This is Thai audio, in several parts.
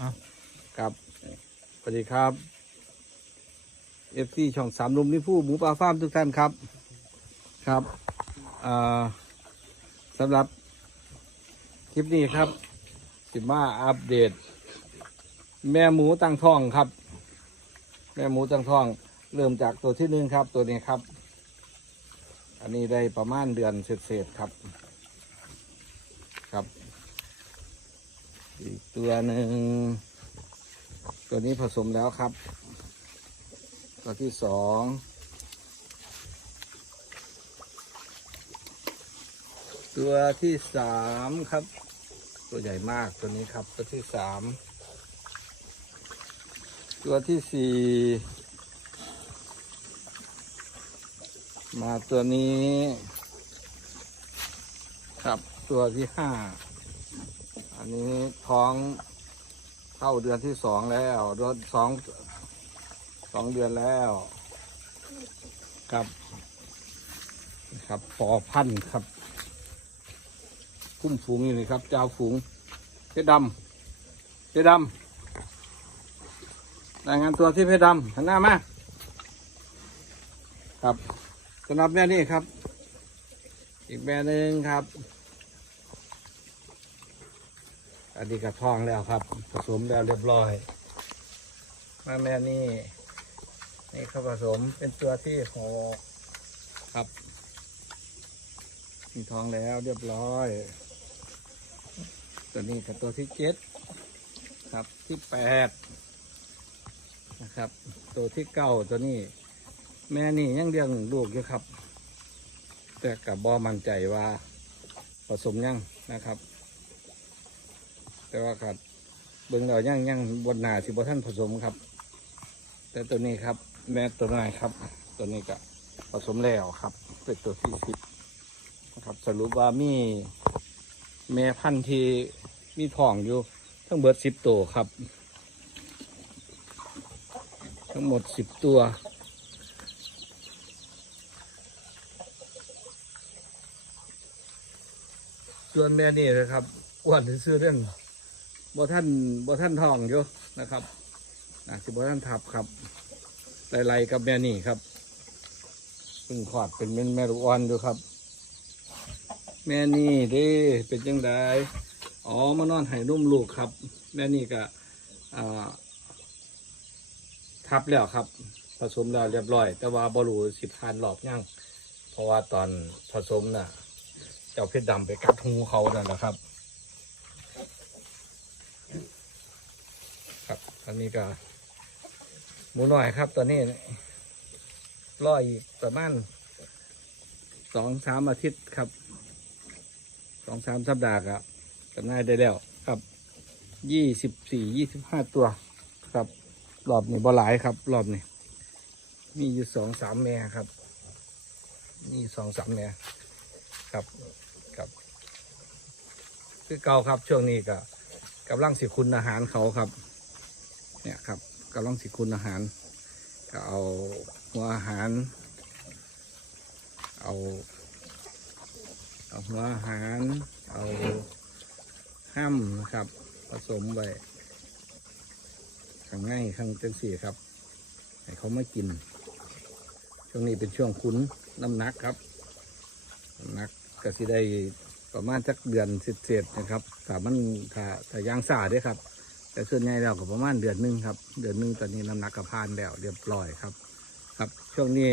อะครับสวัสดีครับเอฟซีช่องสามลุมนี่ผู้หมูป่าฟาร์มทุกท่านครับ ครับอ่าสำหรับคลิปนี้ครับ สิมาอัปเดต แม่หมูตั้งท้องครับ แม่หมูตั้งท้อง เริ่มจากตัวที่หนึ่งครับ ตัวนี้ครับ อันนี้ได้ประมาณเดือนเศษๆครับ ครับ อีกตัวหนึ่ง ตัวนี้ผสมแล้วครับ ตัวที่สองตัวที่สามครับ ตัวใหญ่มากตัวนี้ครับ ตัวที่สามตัวที่สี่มาตัวนี้ ครับตัวที่ห้า อันนี้ท้องเข้าเดือนที่สองแล้วเดือนสองสองเดือนแล้วครับครับปอพันธุ์ครับคุ้มฝูงอยู่นี่ครับ เจ้าฝูงเพชรดำเพชรดำรายงานตัวที่เพชรดำหันหน้ามาครับสำหรับแม่นี่ครับ อีกแม่หนึ่งครับ อันนี้กระท้องแล้วครับ ผสมแล้วเรียบร้อย มาแม่นี่นี่เขาผสมเป็นตัวที่หกครับมีท้องแล้วเรียบร้อย ตัวนี้กับตัวที่เจ็ดครับที่แปดนะครับ ตัวที่เก้าตัวนี้ แม่นี่ยังเลี้ยงลูกอยู่ครับ แต่กับบอมั่นใจว่าผสมยังนะครับ แต่ว่ากัดเบิ่งเรายังยังบนหนาสิบท่านผสมครับ แต่ตัวนี้ครับ แม่ตัวน้อยครับ ตัวนี้ก็ผสมแล้วครับ เป็นตัวที่สิบนะครับสรุปว่ามีแม่พันธุ์ที่มีทองอยู่ ทั้งเบิดสิบตัวครับ ทั้งหมดสิบตัวส่วนแม่นี่นะครับอ้วนซื้อเรื่อง บ่ท่านบ่ท่านทองอยู่นะครับนะสิบ่ท่านทับครับไล่ๆกับแม่นี่ครับเพิ่งขอดเป็นแม่แม่ลูกอ่อนอยู่ครับ แม่นี่เด้เป็นยังไงอ๋อมานอนให้นุ่มลูกครับ แม่นี่ก็อ่าทับแล้วครับ ผสมแล้วเรียบร้อย แต่ว่าบรูสิผ่านหลอบยังเพราะว่าตอนผสมน่ะ เจ้าเพชรดำไปกัดหูเขานั่นแหละครับ ครับ อันนี้ก็หมูหน่อยครับตอนนี้รออีกประมาณสองสามอาทิตย์ครับสองสามสัปดาห์ครับจำได้ได้แล้วครับยี่สิบสี่ยี่สิบห้าตัว ครับรอบนี้บ่หลายครับ รอบนี้มีอยู่สองสามแม่ครับนี่สองสามแม่ครับครับคือเก่าครับช่วงนี้ก็กำลังสิคุณอาหารเขาครับ เนี่ยครับกำลังสิคุณอาหาร ก็เอาหัวอาหาร เอาเอาหัวอาหาร เอาห้ามนะครับ ผสมไปข้างในข้างจังสี่ครับ ให้เขาไม่กิน ช่วงนี้เป็นช่วงคุ้นน้ำหนักครับน้ำหนักก็สิได้ประมาณสักเดือนเศษๆนะครับถ้ามันถ้าถ้ายางสาด้วยครับ แต่ส่วนใหญ่เราก็ประมาณเดือนหนึ่งครับ เดือนหนึ่งตอนนี้น้ำหนักกระพานแล้วเรียบร้อยครับ ครับ ช่วงนี้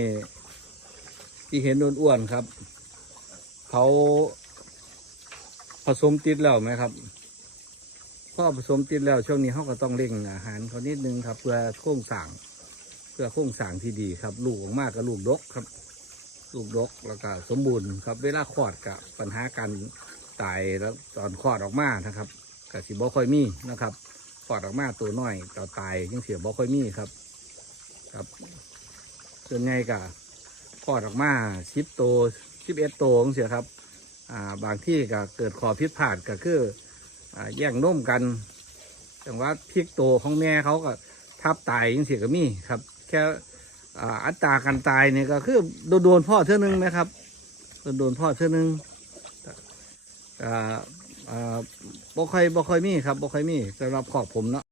ที่เห็นอ้วนๆครับ เขาผสมติดแล้วไหมครับพอผสมติดแล้วช่วงนี้เขาก็ต้องเร่งอาหารเขานิดนึงครับ เพื่อโค้งสั่งเพื่อโค้งสั่งที่ดีครับ ลูกออกมากกับลูกดกครับ ลูกดกแล้วก็สมบูรณ์ครับ เวลาคลอดกับปัญหาการตายแล้วตอนคลอดออกมานะครับกับสิบ่ค่อยมีนะครับ ปอดออกมาตัวน้อยต่อตายยังเสียบ่ค่อยมีครับ ครับส่วนใหญ่ก็ปอดออกมาสิบตัวสิบเอ็ดตัวจังเสียครับอ่าบางที่ก็เกิดขอพิษผาดก็คืออ่าแย่งนมกันแต่ว่าพริกโตของแม่เขาก็ทับตายยังเสียก็มีครับ แค่อ่าอัตราการตายเนี่ยก็คือโดนโดนพ่อเท่านึงไหมครับโดนโดนพ่อเท่านึงอ่า อ่าบ่ค่อยบ่ค่อยมีครับบ่ค่อยมีสำหรับขอบผมเนาะ